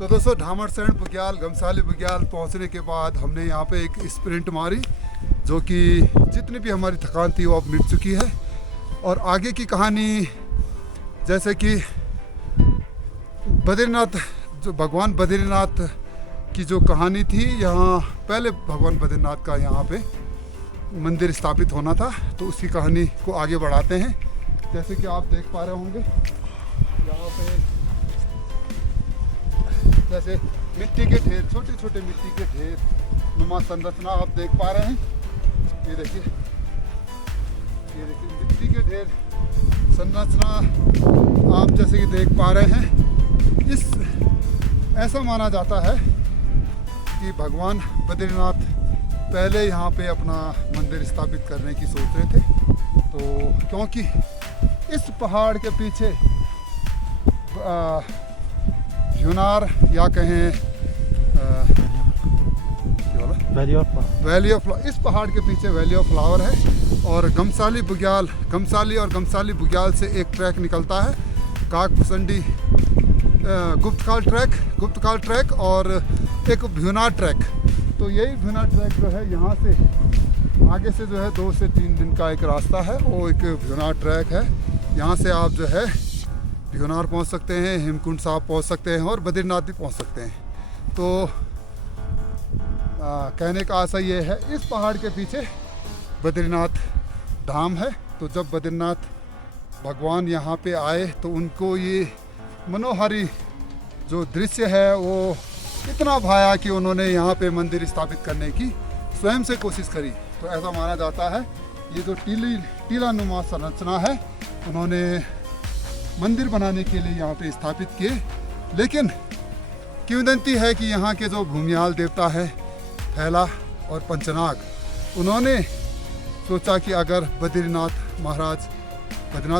तो दोस्तों ढामरसेन बुग्याल गमसाली बुग्याल पहुंचने के बाद हमने यहाँ पे एक स्प्रिंट मारी, जो कि जितनी भी हमारी थकान थी वो अब मिट चुकी है। और आगे की कहानी जैसे कि बद्रीनाथ, जो भगवान बद्रीनाथ की जो कहानी थी, यहाँ पहले भगवान बद्रीनाथ का यहाँ पे मंदिर स्थापित होना था, तो उसी कहानी को आगे बढ़ाते हैं। जैसे कि आप देख पा रहे होंगे यहाँ पे जैसे मिट्टी के ढेर, छोटे छोटे मिट्टी के ढेर नुमा संरचना आप देख पा रहे हैं। ये देखिए मिट्टी के ढेर संरचना आप जैसे कि देख पा रहे हैं। ऐसा माना जाता है कि भगवान बद्रीनाथ पहले यहाँ पे अपना मंदिर स्थापित करने की सोच रहे थे, तो क्योंकि इस पहाड़ के पीछे यूनार या कहें वैली ऑफ इस पहाड़ के पीछे वैली ऑफ फ्लावर है। और गमसाली और गमसाली बुग्याल से एक ट्रैक निकलता है, काकभुसंडी गुप्तकाल ट्रैक और एक भ्यूनार ट्रैक। तो यही भ्यूनार ट्रैक जो है यहाँ से आगे से जो है 2 से 3 दिन का एक रास्ता है, वो एक भ्यूनार ट्रैक है। यहाँ से आप जो है भ्यूनार पहुँच सकते हैं, हेमकुंड साहब पहुँच सकते हैं और बद्रीनाथ भी पहुँच सकते हैं। तो कहने का आशा ये है, इस पहाड़ के पीछे बद्रीनाथ धाम है। तो जब बद्रीनाथ भगवान यहाँ पे आए तो उनको ये मनोहारी जो दृश्य है वो इतना भाया कि उन्होंने यहाँ पे मंदिर स्थापित करने की स्वयं से कोशिश करी। तो ऐसा माना जाता है ये जो टीला नुमा संरचना है उन्होंने मंदिर बनाने के लिए यहाँ पे स्थापित किए। लेकिन किंवदंती है कि यहाँ के जो भूमियाल देवता है फैला और पंचनाग, उन्होंने सोचा कि अगर बद्रीनाथ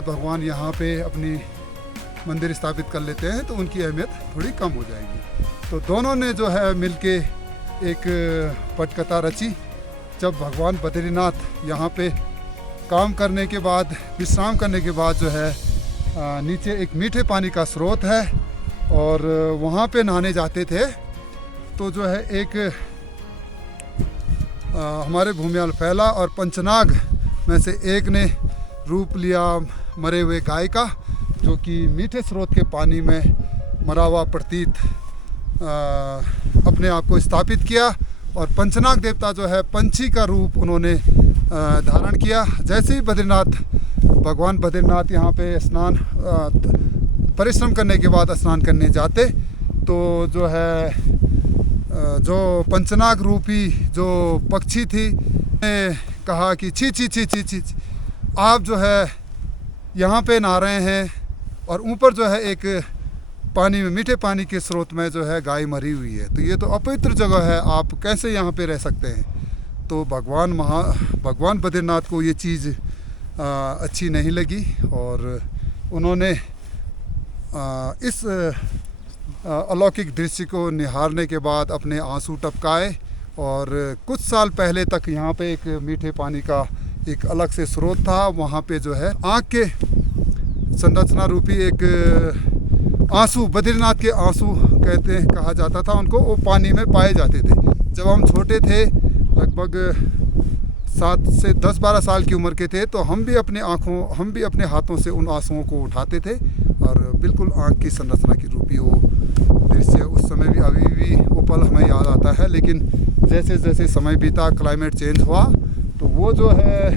भगवान यहाँ पे अपनी मंदिर स्थापित कर लेते हैं तो उनकी अहमियत थोड़ी कम हो जाएगी। तो दोनों ने जो है मिलके एक पटकथा रची। जब भगवान बद्रीनाथ यहाँ पे काम करने के बाद, विश्राम करने के बाद जो है नीचे एक मीठे पानी का स्रोत है और वहाँ पे नहाने जाते थे, तो जो है एक हमारे भूमियाल फैला और पंचनाग में से एक ने रूप लिया मरे हुए गाय का, जो कि मीठे स्रोत के पानी में मरा हुआ प्रतीत अपने आप को स्थापित किया। और पंचनाग देवता जो है पंछी का रूप उन्होंने धारण किया। जैसे ही भगवान बद्रीनाथ यहाँ पे परिश्रम करने के बाद स्नान करने जाते, तो जो है जो पंचनाग रूपी जो पक्षी थी ने कहा कि छी आप जो है यहाँ पे नहा रहे हैं और ऊपर जो है एक पानी में, मीठे पानी के स्रोत में जो है गाय मरी हुई है, तो ये तो अपवित्र जगह है, आप कैसे यहाँ पे रह सकते हैं। तो भगवान बद्रीनाथ को ये चीज़ अच्छी नहीं लगी और उन्होंने इस अलौकिक दृश्य को निहारने के बाद अपने आंसू टपकाए। और कुछ साल पहले तक यहाँ पे एक मीठे पानी का एक अलग से स्रोत था, वहाँ पे जो है आँख के संरचना रूपी एक आंसू, बद्रीनाथ के आंसू कहा जाता था उनको, वो पानी में पाए जाते थे। जब हम छोटे थे, लगभग 7 से 10-12 साल की उम्र के थे, तो हम भी अपने हाथों से उन आंसुओं को उठाते थे और बिल्कुल आँख की संरचना की रूपी वो दृश्य उस समय भी, अभी भी वो पल हमें याद आता है। लेकिन जैसे जैसे समय बीता, क्लाइमेट चेंज हुआ, तो वो जो है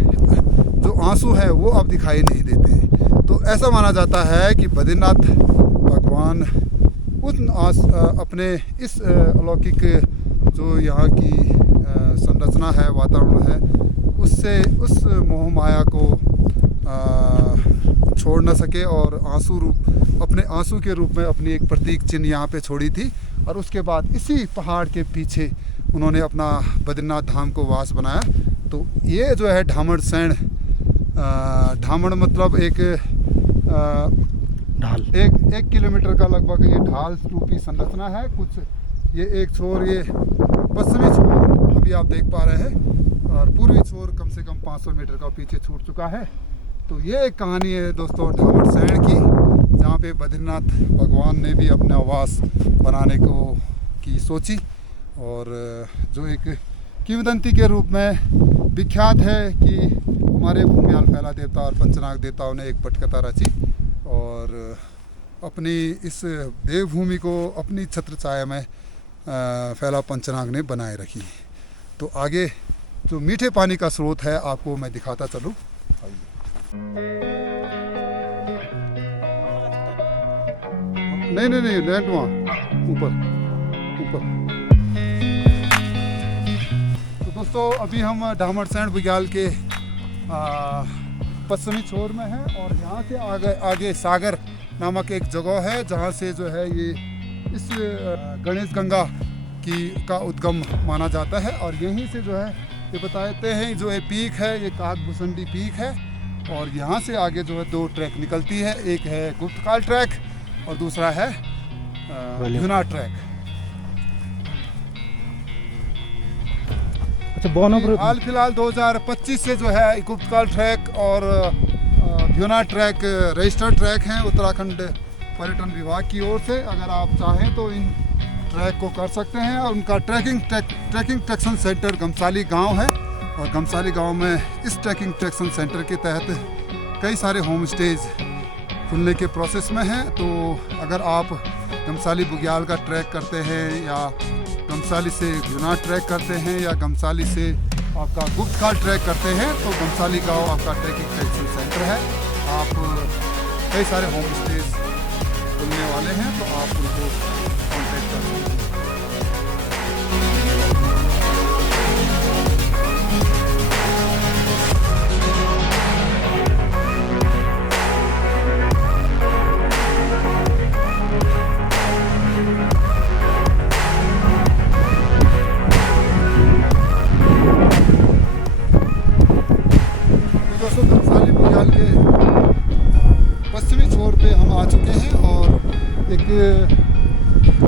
जो आंसू है वो अब दिखाई नहीं देते। तो ऐसा माना जाता है कि बद्रीनाथ भगवान अपने इस अलौकिक जो यहाँ की संरचना है, वातावरण है, उससे उस मोह माया को छोड़ न सके और अपने आंसू के रूप में अपनी एक प्रतीक चिन्ह यहाँ पे छोड़ी थी। और उसके बाद इसी पहाड़ के पीछे उन्होंने अपना बद्रीनाथ धाम को वास बनाया। तो ये जो है ढामरसेन, ढामर मतलब एक ढाल, एक किलोमीटर का लगभग ये ढाल रूपी संरचना है। कुछ ये एक छोर, ये पश्चिमी छोर अभी आप देख पा रहे हैं और पूर्वी छोर कम से कम 500 मीटर का पीछे छूट चुका है। तो ये एक कहानी है दोस्तों ढामरसेन की, जहाँ पे बद्रीनाथ भगवान ने भी अपना आवास बनाने की सोची, और जो एक किंवदंती के रूप में विख्यात है कि हमारे भूमियाल फैला देवता और पंचनाग देवताओं ने एक पटकथा रची और अपनी इस देवभूमि को अपनी छत्र छाया में फैला पंचनाग ने बनाए रखी। तो आगे जो मीठे पानी का स्रोत है आपको मैं दिखाता चलूँ। नहीं, लैंड वहाँ ऊपर। तो दोस्तों अभी हम डामरसैंण बुग्याल के पश्चिमी छोर में हैं और यहाँ से आगे सागर नामक एक जगह है जहाँ से जो है ये इस गणेश गंगा का उद्गम माना जाता है। और यहीं से जो है ये बताते हैं जो ये पीक है ये कागभूषणी पीक है, और यहाँ से आगे जो है 2 ट्रैक निकलती है, एक है गुप्तकाल ट्रैक और दूसरा है भ्यूना ट्रैक। अच्छा, हाल फिलहाल 2025 से जो है गुप्तकाल ट्रैक और भ्यूना ट्रैक रजिस्टर्ड ट्रैक हैं उत्तराखंड पर्यटन विभाग की ओर से। अगर आप चाहें तो इन ट्रैक को कर सकते हैं। और उनका ट्रैकिंग ट्रैक्शन सेंटर गमसाली गांव है, और गमसाली गांव में इस ट्रैकिंग ट्रैक्शन सेंटर के तहत कई सारे होम स्टेज खुलने के प्रोसेस में हैं। तो अगर आप गमसाली बुग्याल का ट्रैक करते हैं या गमसाली से भ्यूना ट्रैक करते हैं या गमसाली से आपका गुप्तकाल ट्रैक करते हैं तो गमसाली गांव आपका ट्रैकिंग ट्रैक्शन सेंटर है। आप कई सारे होम स्टेज खुलने वाले हैं तो आप उनको कॉन्टैक्ट कर सकते हैं। दोस्तों गमसाली बुग्याल के पश्चिमी छोर पे हम आ चुके हैं और एक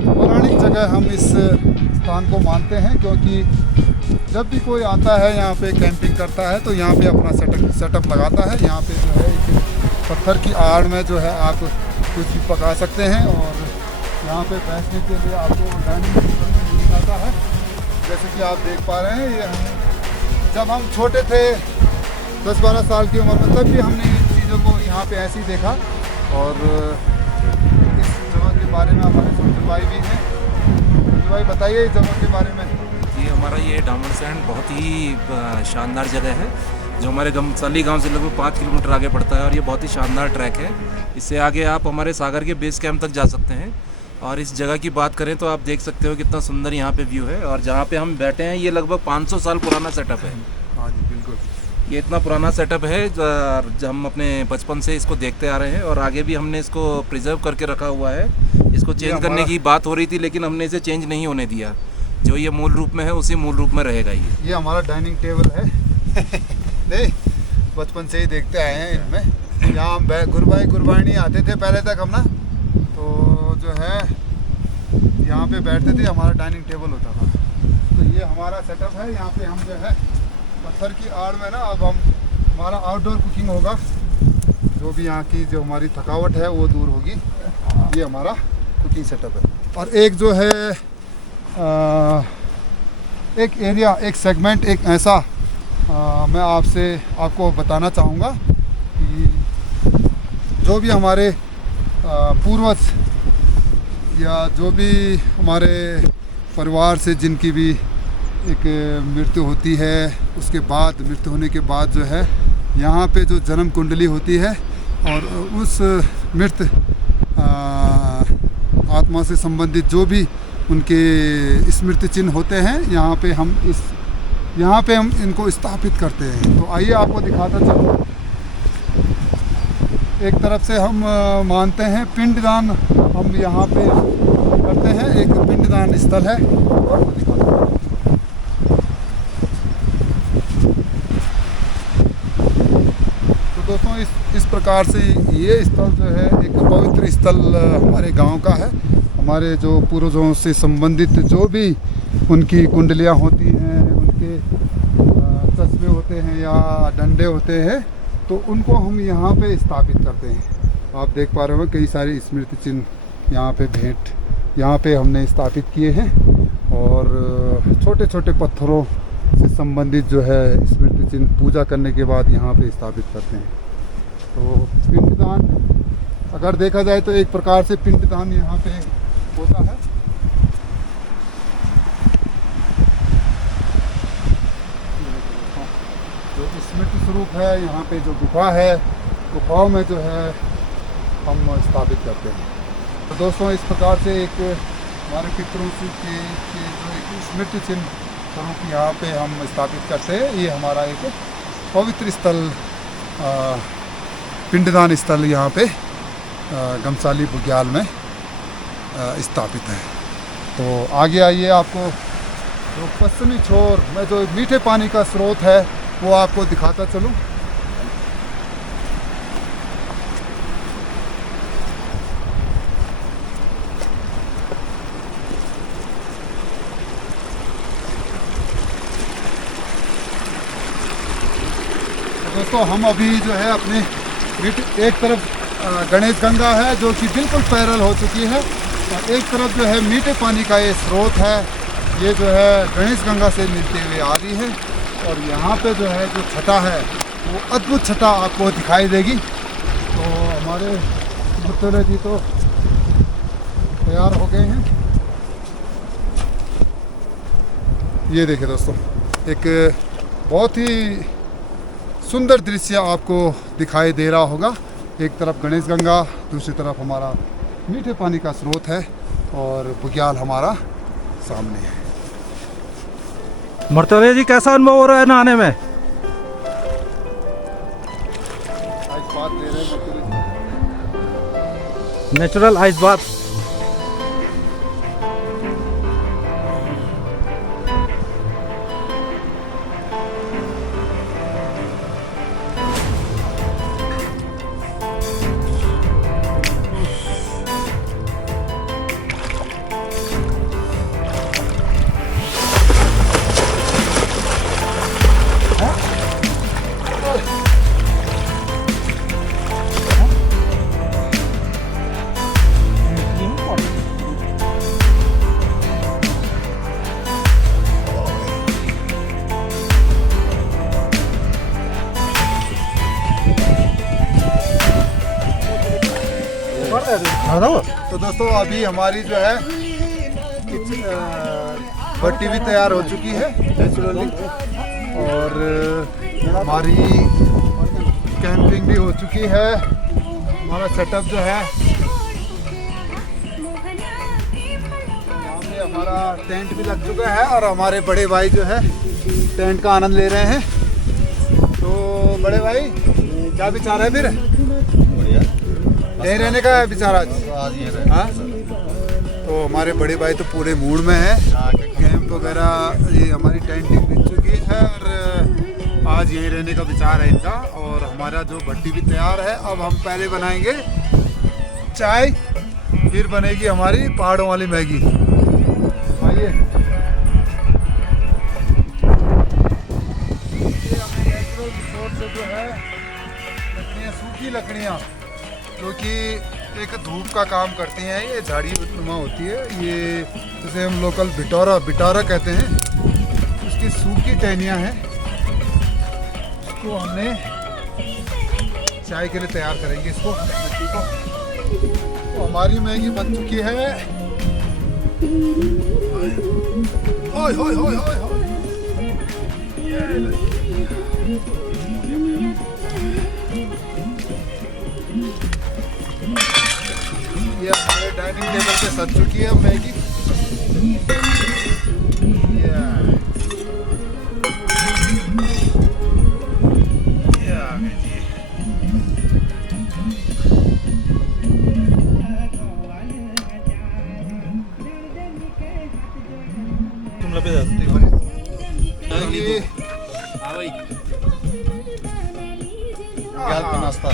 पौराणिक जगह हम इस स्थान को मानते हैं, क्योंकि जब भी कोई आता है यहाँ पे कैंपिंग करता है तो यहाँ पे अपना सेटअप लगाता है। यहाँ पे जो है एक पत्थर की आड़ में जो है आप कुछ भी पका सकते हैं, और यहाँ पे बैठने के लिए आपको डाइनिंग टेबल मिल जाता है। जैसे कि आप देख पा रहे हैं ये जब हम छोटे थे 10-12 साल की उम्र में तब भी हमने इन चीज़ों को यहाँ पे ऐसे ही देखा। और इस जगह के बारे में हमारे सुनील भाई भी हैं। सुनील भाई बताइए इस जगह के बारे में। जी, हमारा ये डामरसैंण बहुत ही शानदार जगह है जो हमारे गमसाली गांव से लगभग 5 किलोमीटर आगे पड़ता है, और ये बहुत ही शानदार ट्रैक है। इससे आगे आप हमारे सागर के बेस कैंप तक जा सकते हैं। और इस जगह की बात करें तो आप देख सकते हो कितना सुंदर यहाँ पे व्यू है, और जहाँ पे हम बैठे हैं ये लगभग 500 साल पुराना सेटअप है। हाँ जी बिल्कुल, ये इतना पुराना सेटअप है जो हम अपने बचपन से इसको देखते आ रहे हैं, और आगे भी हमने इसको प्रिजर्व करके रखा हुआ है। इसको चेंज करने की बात हो रही थी लेकिन हमने इसे चेंज नहीं होने दिया। जो ये मूल रूप में है उसी मूल रूप में रहेगा। ये हमारा डाइनिंग टेबल है। नहीं, बचपन से ही देखते आए हैं इनमें। यहाँ हम गुरबाणी आते थे पहले तक हम ना, तो जो है यहाँ पे बैठते थे, हमारा डाइनिंग टेबल होता था। तो ये हमारा सेटअप है। यहाँ पे हम जो है पत्थर की आड़ में ना अब हमारा आउटडोर कुकिंग होगा। जो भी यहाँ की जो हमारी थकावट है वो दूर होगी। ये हमारा कुकिंग सेटअप है। और एक जो है एक एरिया, एक सेगमेंट, एक ऐसा मैं आपको बताना चाहूँगा कि जो भी हमारे पूर्वज या जो भी हमारे परिवार से जिनकी भी एक मृत्यु होती है, उसके बाद मृत्यु होने के बाद जो है यहाँ पे जो जन्म कुंडली होती है और उस मृत आत्मा से संबंधित जो भी उनके स्मृति चिन्ह होते हैं यहाँ पे हम इनको स्थापित करते हैं। तो आइए आपको दिखाता चलूँ। एक तरफ से हम मानते हैं पिंडदान हम यहाँ पे करते हैं, एक पिंडदान स्थल है, आपको दिखाता हूँ। तो दोस्तों इस प्रकार से ये स्थल जो है एक पवित्र स्थल हमारे गांव का है। हमारे जो पूर्वजों से संबंधित जो भी उनकी कुंडलियाँ होती हैं, उनके चश्मे होते हैं या डंडे होते हैं, तो उनको हम यहाँ पे स्थापित करते हैं। आप देख पा रहे हो कई सारे स्मृति चिन्ह यहाँ पे भेंट यहाँ पे हमने स्थापित किए हैं और छोटे छोटे पत्थरों से संबंधित जो है स्मृति चिन्ह पूजा करने के बाद यहाँ पे स्थापित करते हैं। तो पिंडदान अगर देखा जाए तो एक प्रकार से पिंडदान यहाँ पे होता है। जो स्मृति स्वरूप है यहाँ पे जो गुफा है, गुफाओं में जो है हम स्थापित करते हैं। तो दोस्तों इस प्रकार से एक हमारे पितरों के जो एक स्मृति चिन्ह स्वरूप यहाँ पे हम स्थापित करते हैं। ये हमारा एक पवित्र स्थल पिंडदान स्थल यहाँ पे गमसाली बुग्याल में स्थापित है। तो आगे आइए, आपको जो पश्चिमी छोर में जो मीठे पानी का स्रोत है वो आपको दिखाता चलूँ। दोस्तों हम अभी जो है अपने एक तरफ गणेश गंगा है जो कि बिल्कुल पैरेलल हो चुकी है और एक तरफ जो है मीठे पानी का ये स्रोत है, ये जो है गणेश गंगा से मिलते हुए आ रही है। और यहाँ पे जो है जो छटा है वो अद्भुत छटा आपको दिखाई देगी। तो हमारे मित्र जी तो तैयार हो गए हैं। ये देखिए दोस्तों, एक बहुत ही सुंदर दृश्य आपको दिखाई दे रहा होगा। एक तरफ गणेश गंगा, दूसरी तरफ हमारा मीठे पानी का स्रोत है और बुग्याल हमारा सामने है। मर्तवे जी कैसा अनुभव हो रहा है नहाने में? आइस बात दे रहे हैं नेचुरल आइस बात। तो दोस्तों अभी हमारी जो है भट्टी भी तैयार हो चुकी है नेचुरली और हमारी कैंपिंग भी हो चुकी है। हमारा सेटअप जो है सामने हमारा टेंट भी लग चुका है और हमारे बड़े भाई जो है टेंट का आनंद ले रहे हैं। तो बड़े भाई क्या विचार है फिर? यहीं रहने का है विचार आज? हाँ, तो हमारे बड़े भाई तो पूरे मूड में है। कैंप वगैरह ये हमारी टेंटिंग बिक चुकी है और आज यहीं रहने का विचार है इनका। और हमारा जो भट्टी भी तैयार है। अब हम पहले बनाएंगे चाय, फिर बनेगी हमारी पहाड़ों वाली मैगी। आइए, से जो है सूखी लकड़ियाँ जो कि एक धूप का काम करती हैं, ये झाड़ी नुमा होती है। ये जैसे हम लोकल बिटारा कहते हैं, उसकी सूखी टहनियाँ हैं, उसको हमने चाय के लिए तैयार करेंगे इसको मिट्टी को। तो हमारी मैगी बन चुकी है। ओए होए होए होए होए। ये हमारे डाइनिंग टेबल पे सज चुकी है मैगी। तुम लपे जाते का नाश्ता।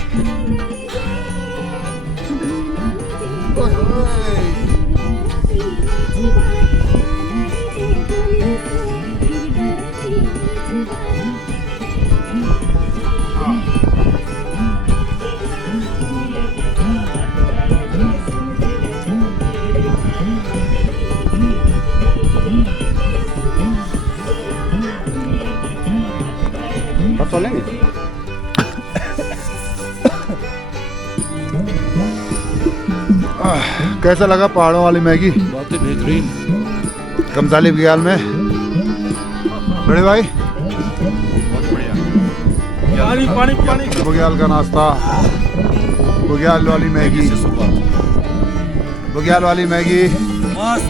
लेंगे। कैसा लगा पहाड़ों वाली मैगी? बहुत ही बेहतरीन। गमसाली बघियाल में बड़े भाई पानी पानी पानी। बघियाल का नाश्ता, बघियाल वाली मैगी, बघियाल वाली मैगी।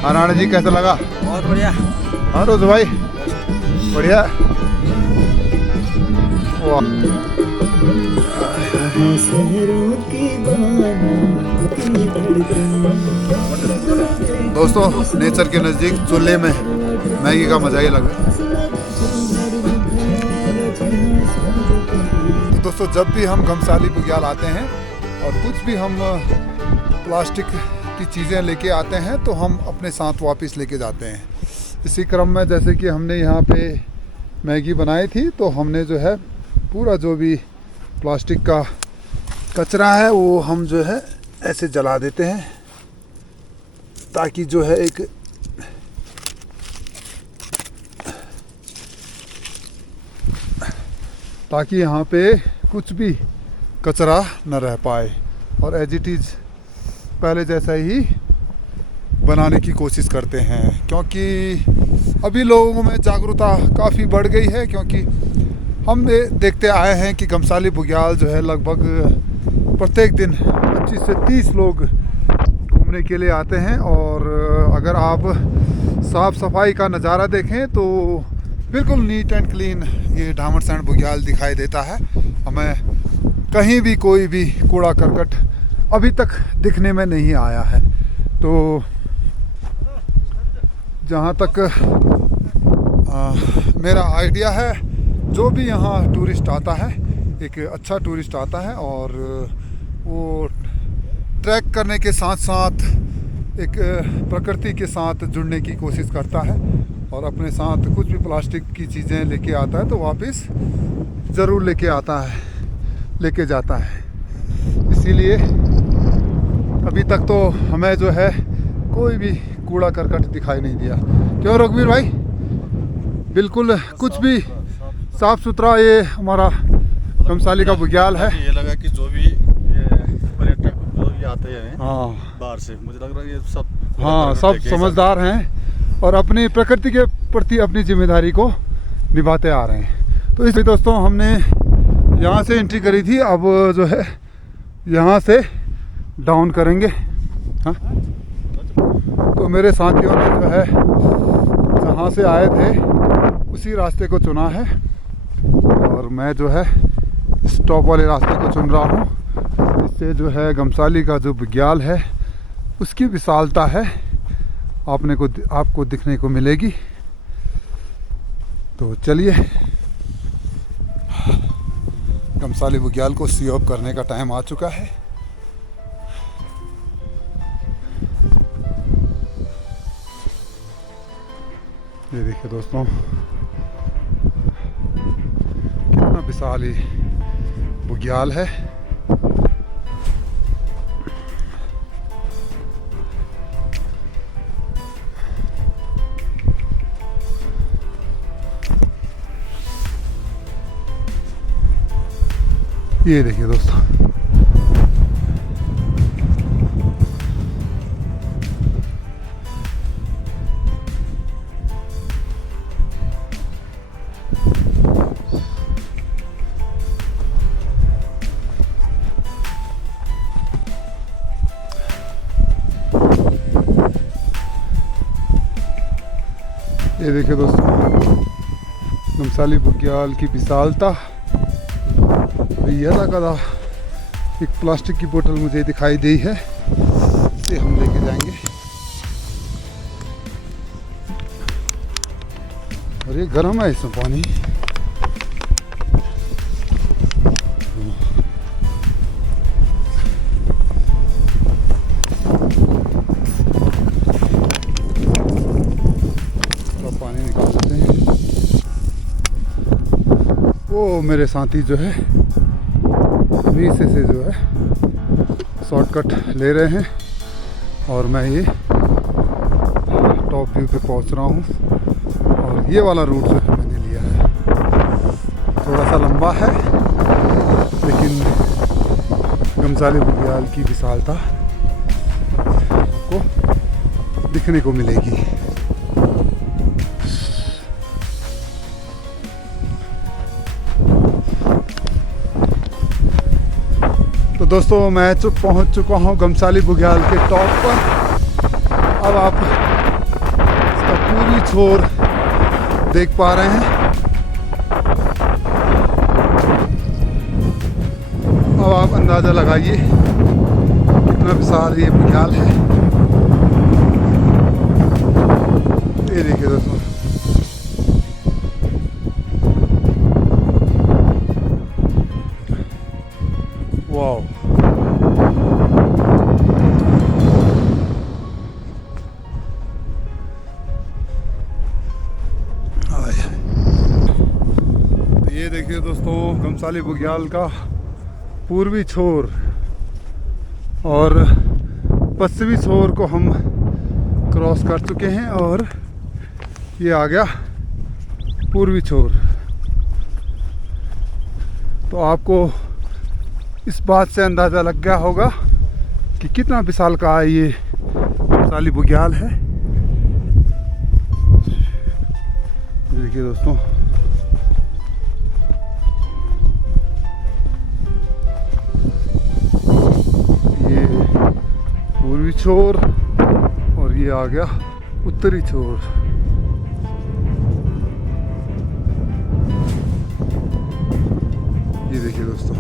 राणा जी कैसा लगा? बहुत बढ़िया। हाँ रोज भाई बढ़िया। वाह दोस्तों, नेचर के नज़दीक चूल्हे में मैगी का मजा ही अलग है। तो दोस्तों, जब भी हम गमसाली बघियाल आते हैं और कुछ भी हम प्लास्टिक की चीज़ें लेके आते हैं तो हम अपने साथ वापस लेके जाते हैं। इसी क्रम में जैसे कि हमने यहाँ पे मैगी बनाई थी तो हमने जो है पूरा जो भी प्लास्टिक का कचरा है वो हम जो है ऐसे जला देते हैं, ताकि जो है एक ताकि यहाँ पे कुछ भी कचरा न रह पाए और एज इट इज़ पहले जैसा ही बनाने की कोशिश करते हैं। क्योंकि अभी लोगों में जागरूकता काफ़ी बढ़ गई है, क्योंकि हम देखते आए हैं कि गमसाली बघियाल जो है लगभग प्रत्येक दिन 25 से 30 लोग घूमने के लिए आते हैं। और अगर आप साफ़ सफाई का नज़ारा देखें तो बिल्कुल नीट एंड क्लीन ये डामरसैंड बघियाल दिखाई देता है। हमें कहीं भी कोई भी कूड़ा करकट अभी तक दिखने में नहीं आया है। तो जहाँ तक मेरा आइडिया है, जो भी यहाँ टूरिस्ट आता है, एक अच्छा टूरिस्ट आता है और वो ट्रैक करने के साथ साथ एक प्रकृति के साथ जुड़ने की कोशिश करता है और अपने साथ कुछ भी प्लास्टिक की चीज़ें लेके आता है तो वापस ज़रूर लेके जाता है। इसीलिए अभी तक तो हमें जो है कोई भी कूड़ा करकट दिखाई नहीं दिया। क्यों रघुवीर भाई? बिल्कुल कुछ भी साफ़ सुथरा ये हमारा गमसाली का बघियाल है। ये लगा कि जो भी पर्यटक जो भी आते हैं हाँ बाहर से, मुझे लग रहा है ये सब सब समझदार हैं और अपनी प्रकृति के प्रति अपनी जिम्मेदारी को निभाते आ रहे हैं। तो इसलिए दोस्तों, हमने यहाँ से एंट्री करी थी, अब जो है यहाँ से डाउन करेंगे। हाँ, तो मेरे साथियों ने जो है जहाँ से आए थे उसी रास्ते को चुना है और मैं जो है स्टॉप वाले रास्ते को चुन रहा हूँ। इससे जो है गमसाली का जो बघियाल है उसकी विशालता है आपको दिखने को मिलेगी। तो चलिए, गमसाली बघियाल को सी ऑफ करने का टाइम आ चुका है। ये देखिए दोस्तों, कितना विशाल ही बघियाल है। ये देखिए दोस्तों, ये देखिए दोस्तों, गमसाली बघियाल की विशालता। यदा कदा एक प्लास्टिक की बोतल मुझे दिखाई दी है, इसे हम लेके जाएंगे। और ये गर्म है, इसमें पानी। पानी निकाल लेते हैं। वो मेरे साथी जो है नीचे से जो है शॉर्टकट ले रहे हैं और मैं ये टॉप व्यू पे पहुंच रहा हूँ और ये वाला रूट जो है मैंने लिया है। थोड़ा सा लंबा है, लेकिन गमसाली बुग्याल की विशालता आपको दिखने को मिलेगी। तो दोस्तों मैं पहुंच चुका हूं गमसाली बुग्याल के टॉप पर। अब आप इसका पूरी छोर देख पा रहे हैं। अब आप अंदाज़ा लगाइए कितना विशाल ये बुग्याल है। ये देखिए दोस्तों, वाओ। तो ये देखिए दोस्तों गमसाली बुग्याल का पूर्वी छोर और पश्चिमी छोर को हम क्रॉस कर चुके हैं और ये आ गया पूर्वी छोर। तो आपको इस बात से अंदाज़ा लग गया होगा कि कितना विशालकाय ये गमसाली बुग्याल है। देखिए दोस्तों, ये पूर्वी छोर और ये आ गया उत्तरी छोर। ये देखिए दोस्तों,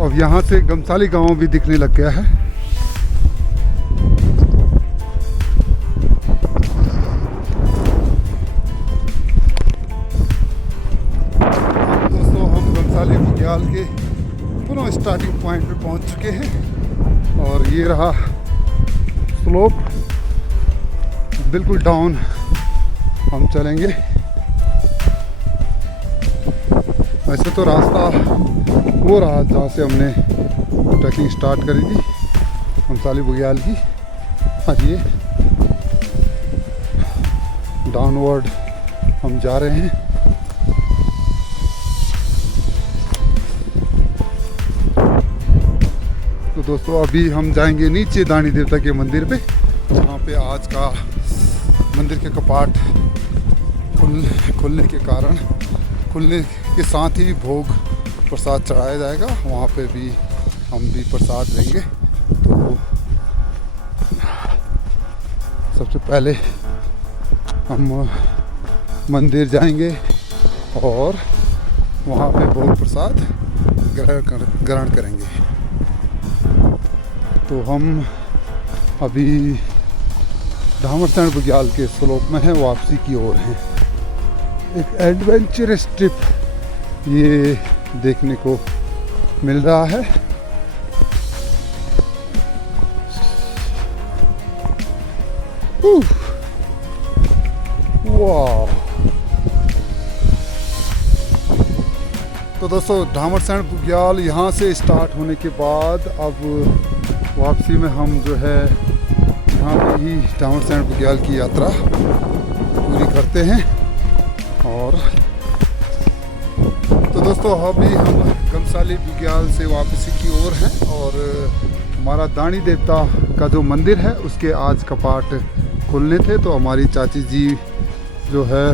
अब यहाँ से गमसाली गांव भी दिखने लग गया है। दोस्तों हम गमसाली बुग्याल के पुनः स्टार्टिंग पॉइंट पे पहुंच चुके हैं और ये रहा स्लोप। बिल्कुल डाउन हम चलेंगे। वैसे तो रास्ता वो रहा जहाँ से हमने ट्रैकिंग स्टार्ट करी थी गमसाली बुग्याल की। आज ये डाउनवर्ड हम जा रहे हैं। तो दोस्तों अभी हम जाएंगे नीचे दानी देवता के मंदिर पे, जहाँ पे आज का मंदिर के कपाट खुलने के कारण, खुलने के साथ ही भोग प्रसाद चढ़ाया जाएगा। वहाँ पे भी हम भी प्रसाद देंगे। तो सबसे पहले हम मंदिर जाएंगे और वहाँ पे भोग प्रसाद ग्रहण करेंगे। तो हम अभी धामरसैंण बुग्याल के स्लोप में हैं, वापसी की ओर हैं। एक एडवेंचरस ट्रिप ये देखने को मिल रहा है। वाह। तो दोस्तों धामरसैंण बुग्याल यहाँ से स्टार्ट होने के बाद अब वापसी में हम जो है यहाँ पे ही धामरसैंण बुग्याल की यात्रा पूरी करते हैं। और तो दोस्तों अभी हम गमसाली बुग्याल से वापसी की ओर हैं और हमारा दानी देवता का जो मंदिर है उसके आज कपाट खुलने थे। तो हमारी चाची जी जो है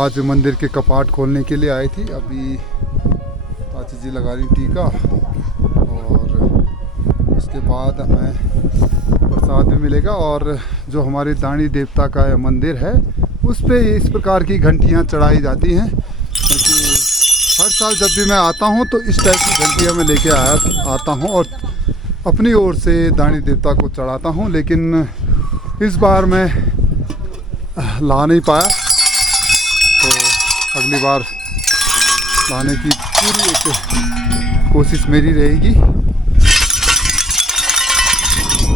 आज मंदिर के कपाट खोलने के लिए आई थी। अभी चाची जी लगा रही टीका और उसके बाद हमें प्रसाद भी मिलेगा। और जो हमारे दानी देवता का मंदिर है उस पे इस प्रकार की घंटियाँ चढ़ाई जाती हैं, क्योंकि हर साल जब भी मैं आता हूँ तो इस टाइप की घंटियाँ मैं लेके आता हूँ और अपनी ओर से दानी देवता को चढ़ाता हूँ। लेकिन इस बार मैं ला नहीं पाया, तो अगली बार लाने की पूरी एक कोशिश मेरी रहेगी।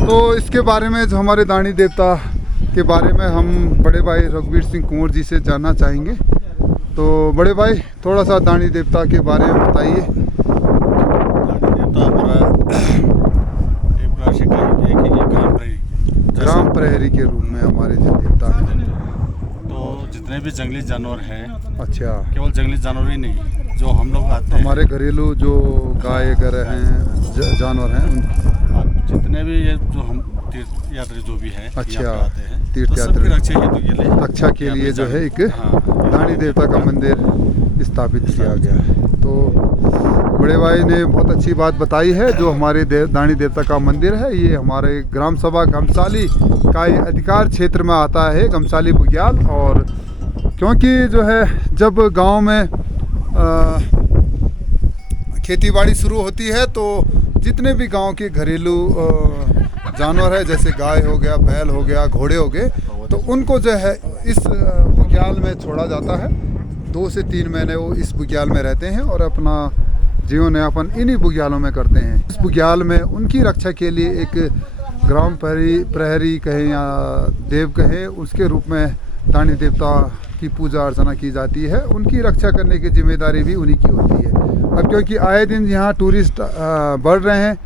तो इसके बारे में जो हमारे दानी देवता के बारे में हम बड़े भाई रघुवीर सिंह कुंवर जी से जानना चाहेंगे। तो बड़े भाई थोड़ा सा दानी देवता के बारे में बताइए। दानी देवता हमारा एक राशि का ग्राम प्रहरी ग्राम प्रहरी के रूप में हमारे जो देवता हैं। तो भी जंगली जानवर है, अच्छा, केवल जंगली जानवर ही नहीं, जो हम लोग आते हैं हमारे घरेलू जो गाय वगैरह हैं, जानवर हैं, जितने भी ये जो हम तीर्थ यात्री जो भी है अच्छा, यहाँ पे आते हैं, तीर्थ तो सबकी यात्री रक्षा हेतु के लिए रक्षा के लिए जो है एक हाँ, दानी देवता का मंदिर स्थापित किया गया है। तो बड़े भाई ने बहुत अच्छी बात बताई है। जो हमारे दानी देवता का मंदिर है, ये हमारे ग्राम सभा घमसाली का ये अधिकार क्षेत्र में आता है, घमसाली बुग्याल। और क्योंकि जो है जब गांव में खेतीबाड़ी शुरू होती है तो जितने भी गांव के घरेलू जानवर है, जैसे गाय हो गया, बैल हो गया, घोड़े हो गए, तो उनको जो है इस बुग्याल में छोड़ा जाता है। 2 से 3 महीने वो इस बुग्याल में रहते हैं और अपना जीवन यापन इन्हीं बुग्यालों में करते हैं। इस बुग्याल में उनकी रक्षा के लिए एक ग्राम प्रहरी कहें या देव कहें, उसके रूप में दानी देवता की पूजा अर्चना की जाती है। उनकी रक्षा करने की जिम्मेदारी भी उन्हीं की होती है। अब क्योंकि आए दिन यहाँ टूरिस्ट बढ़ रहे हैं,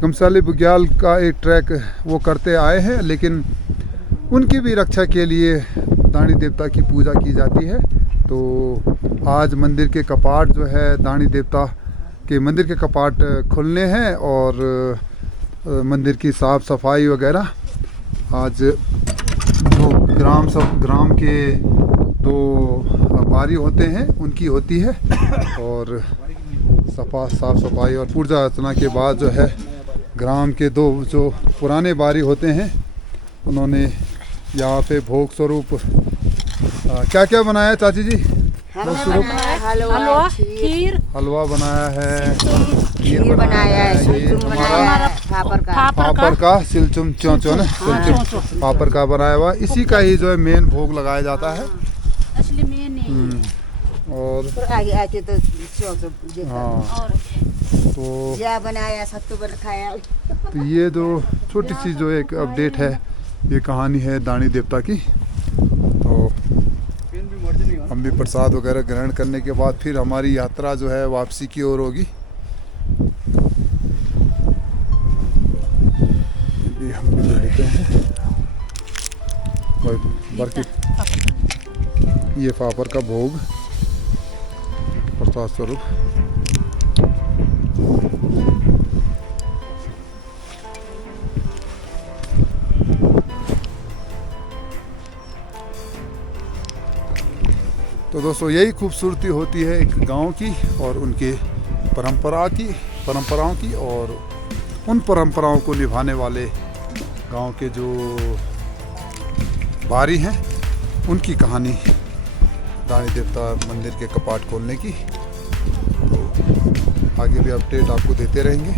घमसाली बुग्याल का एक ट्रैक वो करते आए हैं, लेकिन उनकी भी रक्षा के लिए दानी देवता की पूजा की जाती है। तो आज मंदिर के कपाट जो है, दानी देवता के मंदिर के कपाट खुलने हैं और मंदिर की साफ सफाई वगैरह आज जो ग्राम के 2 बारी होते हैं उनकी होती है। और साफ सफाई और पूजा अर्चना के बाद जो है ग्राम के 2 जो पुराने बारी होते हैं, उन्होंने यहाँ पे भोग स्वरूप क्या क्या बनाया है चाची जी? भोग स्वरूप हलवा, खीर, हलवा बनाया है, खीर बनाया है, ये हमारा पापड़ का सिलचुम चौचो ना, सिलचुम पापड़ का बनाया हुआ, इसी का ही जो है मेन भोग लगाया जाता है। असली मेन और आगे आते तो हाँ, तो क्या बनाया, सत्तू बन खाया। तो ये जो छोटी सी जो एक अपडेट है, ये कहानी है दानी देवता की। तो हम भी प्रसाद वगैरह ग्रहण करने के बाद फिर हमारी यात्रा जो है वापसी की ओर होगी। ये हम भी लेते हैं और बाकी ये पापड़ का भोग प्रसाद स्वरूप। तो दोस्तों यही खूबसूरती होती है एक गांव की और उनके परंपराओं की और उन परंपराओं को निभाने वाले गांव के जो बारी हैं, उनकी कहानी दानी देवता मंदिर के कपाट खोलने की। तो आगे भी अपडेट आपको देते रहेंगे।